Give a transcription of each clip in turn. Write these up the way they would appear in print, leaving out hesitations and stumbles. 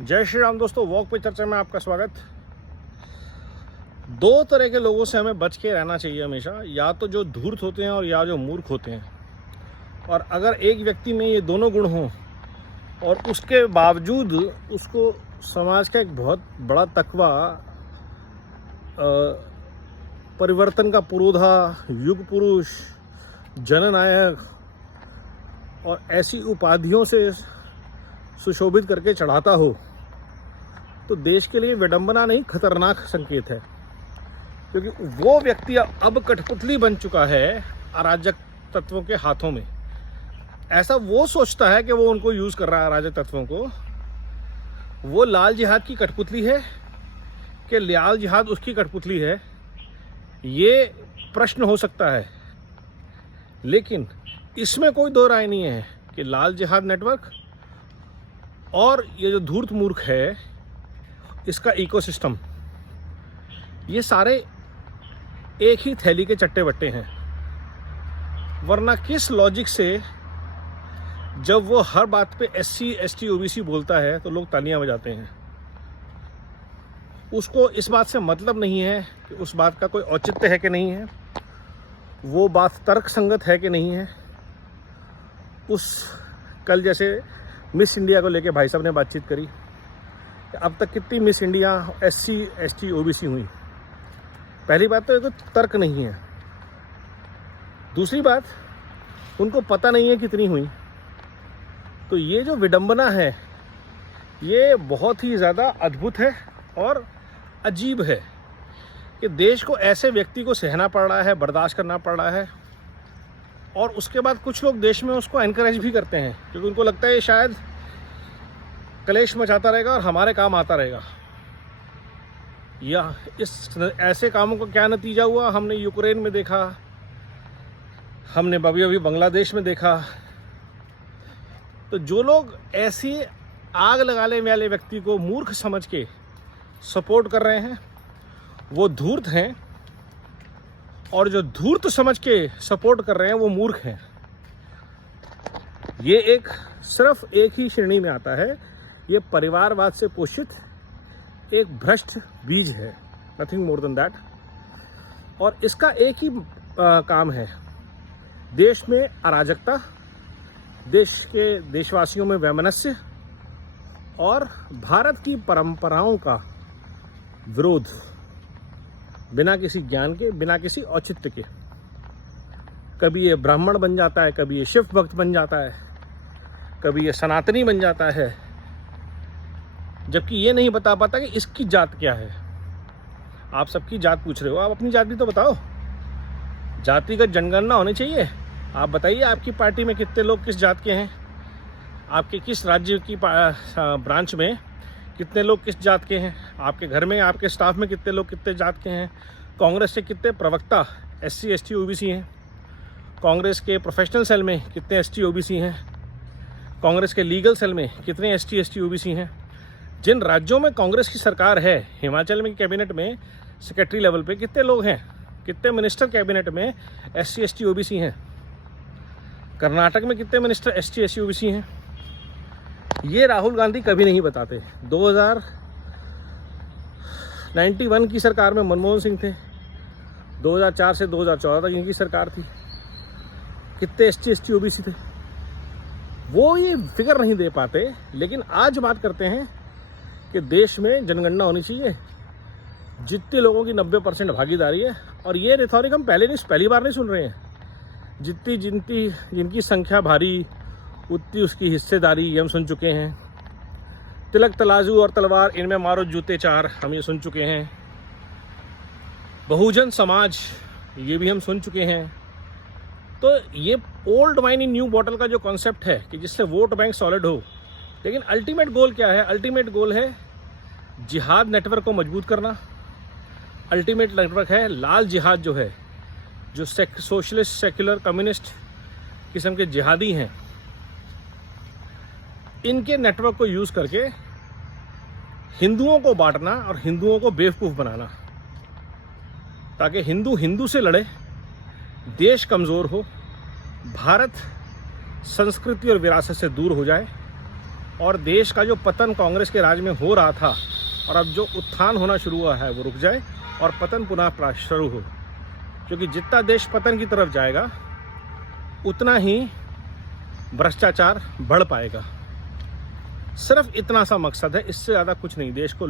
जय श्री राम दोस्तों, वॉक पे चर्चा में आपका स्वागत। दो तरह के लोगों से हमें बच के रहना चाहिए हमेशा, या तो जो धूर्त होते हैं और या जो मूर्ख होते हैं। और अगर एक व्यक्ति में ये दोनों गुण हों और उसके बावजूद उसको समाज का एक बहुत बड़ा तकवा, परिवर्तन का पुरोधा, युग पुरुष, जननायक और ऐसी उपाधियों से सुशोभित करके चढ़ाता हो, तो देश के लिए विडंबना नहीं, खतरनाक संकेत है। क्योंकि वो व्यक्ति अब कठपुतली बन चुका है अराजक तत्वों के हाथों में। ऐसा वो सोचता है कि वो उनको यूज कर रहा है, अराजक तत्वों को। वो लाल जिहाद की कठपुतली है कि लाल जिहाद उसकी कठपुतली है, ये प्रश्न हो सकता है। लेकिन इसमें कोई दो राय नहीं है कि लाल जिहाद नेटवर्क और ये जो धूर्त मूर्ख है, इसका इकोसिस्टम, ये सारे एक ही थैली के चट्टे बट्टे हैं। वरना किस लॉजिक से जब वो हर बात पे SC ST OBC बोलता है तो लोग तालियां बजाते हैं? उसको इस बात से मतलब नहीं है कि उस बात का कोई औचित्य है कि नहीं है, वो बात तर्क संगत है कि नहीं है। कल जैसे मिस इंडिया को लेके भाई साहब ने बातचीत करी, अब तक कितनी miss India SC ST OBC हुई। पहली बात तो कोई तर्क नहीं है। दूसरी बात, उनको पता नहीं है कितनी हुई। तो ये जो विडंबना है, ये बहुत ही ज़्यादा अद्भुत है और अजीब है कि देश को ऐसे व्यक्ति को सहना पड़ रहा है, बर्दाश्त करना पड़ रहा है। और उसके बाद कुछ लोग देश में उसको एनकरेज भी करते हैं, क्योंकि उनको लगता है शायद कलेश मचाता रहेगा और हमारे काम आता रहेगा। या इस ऐसे कामों का क्या नतीजा हुआ, हमने यूक्रेन में देखा, हमने अभी बांग्लादेश में देखा। तो जो लोग ऐसी आग लगाने वाले व्यक्ति को मूर्ख समझ के सपोर्ट कर रहे हैं, वो धूर्त हैं, और जो धूर्त समझ के सपोर्ट कर रहे हैं वो मूर्ख हैं। ये सिर्फ एक ही श्रेणी में आता है। ये परिवारवाद से पोषित एक भ्रष्ट बीज है, नथिंग मोर देन दैट। और इसका एक ही काम है, देश में अराजकता, देश के देशवासियों में वैमनस्य और भारत की परंपराओं का विरोध, बिना किसी ज्ञान के, बिना किसी औचित्य के। कभी ये ब्राह्मण बन जाता है, कभी ये शिव भक्त बन जाता है, कभी ये सनातनी बन जाता है, जबकि ये नहीं बता पाता कि इसकी जात क्या है। आप सबकी जात पूछ रहे हो, आप अपनी जात भी तो बताओ। जातिगत जनगणना होनी चाहिए। आप बताइए आपकी पार्टी में कितने लोग किस जात के हैं, आपके किस राज्य की ब्रांच में कितने लोग किस जात के हैं, आपके घर में, आपके स्टाफ में कितने लोग कितने जात के हैं, कांग्रेस से कितने प्रवक्ता SC ST OBC हैं, कांग्रेस के प्रोफेशनल सेल में कितने ST OBC हैं, कांग्रेस के लीगल सेल में कितने ST ST OBC हैं। जिन राज्यों में कांग्रेस की सरकार है, हिमाचल में कैबिनेट में सेक्रेटरी लेवल पे कितने लोग हैं, कितने मिनिस्टर कैबिनेट में SC ST OBC हैं, कर्नाटक में कितने मिनिस्टर ST ST OBC हैं। ये राहुल गांधी कभी नहीं बताते। 1991 की सरकार में मनमोहन सिंह थे, 2004 से 2014 तक इनकी सरकार थी, कितने ST ST OBC थे, वो ये फिगर नहीं दे पाते। लेकिन आज बात करते हैं कि देश में जनगणना होनी चाहिए, जितने लोगों की 90% भागीदारी है। और ये रिथॉरिक हम पहली बार नहीं सुन रहे हैं। जिनकी संख्या भारी, उतनी उसकी हिस्सेदारी, ये हम सुन चुके हैं। तिलक तराजू और तलवार, इनमें मारो जूते चार, हम ये सुन चुके हैं। बहुजन समाज, ये भी हम सुन चुके हैं। तो ये old wine in new bottle का जो कॉन्सेप्ट है कि जिससे वोट बैंक सॉलिड हो, लेकिन अल्टीमेट गोल क्या है? अल्टीमेट गोल है जिहाद नेटवर्क को मजबूत करना। अल्टीमेट नेटवर्क है लाल जिहाद, जो है, जो सोशलिस्ट, सेक्युलर, कम्युनिस्ट किस्म के जिहादी हैं, इनके नेटवर्क को यूज करके हिंदुओं को बांटना और हिंदुओं को बेवकूफ बनाना, ताकि हिंदू से लड़े, देश कमजोर हो, भारत संस्कृति और विरासत से दूर हो जाए और देश का जो पतन कांग्रेस के राज में हो रहा था और अब जो उत्थान होना शुरू हुआ है वो रुक जाए और पतन पुनः शुरू हो, क्योंकि जितना देश पतन की तरफ जाएगा उतना ही भ्रष्टाचार बढ़ पाएगा। सिर्फ इतना सा मकसद है, इससे ज़्यादा कुछ नहीं। देश को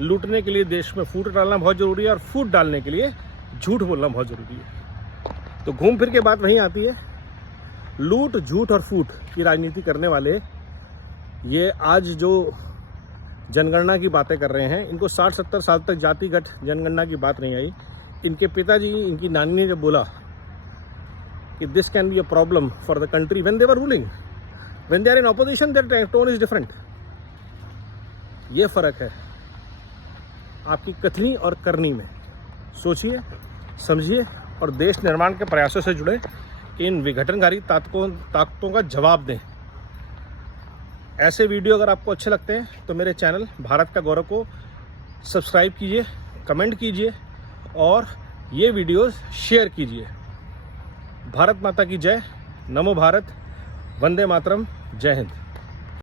लूटने के लिए देश में फूट डालना बहुत ज़रूरी है और फूट डालने के लिए झूठ बोलना बहुत ज़रूरी है। तो घूम फिर के बात वहीं आती है, लूट झूठ और फूट की राजनीति करने वाले ये आज जो जनगणना की बातें कर रहे हैं, इनको 60-70 साल तक जातिगत जनगणना की बात नहीं आई। इनके पिताजी, इनकी नानी ने जब बोला कि this can be a problem for the country when they were ruling, when they are in opposition their tone is different. ये फ़र्क है आपकी कथनी और करनी में। सोचिए, समझिए और देश निर्माण के प्रयासों से जुड़े इन विघटनकारी ताकतों का जवाब दें। ऐसे वीडियो अगर आपको अच्छे लगते हैं तो मेरे चैनल भारत का गौरव को सब्सक्राइब कीजिए, कमेंट कीजिए और ये वीडियोस शेयर कीजिए। भारत माता की जय, नमो भारत, वंदे मातरम, जय हिंद।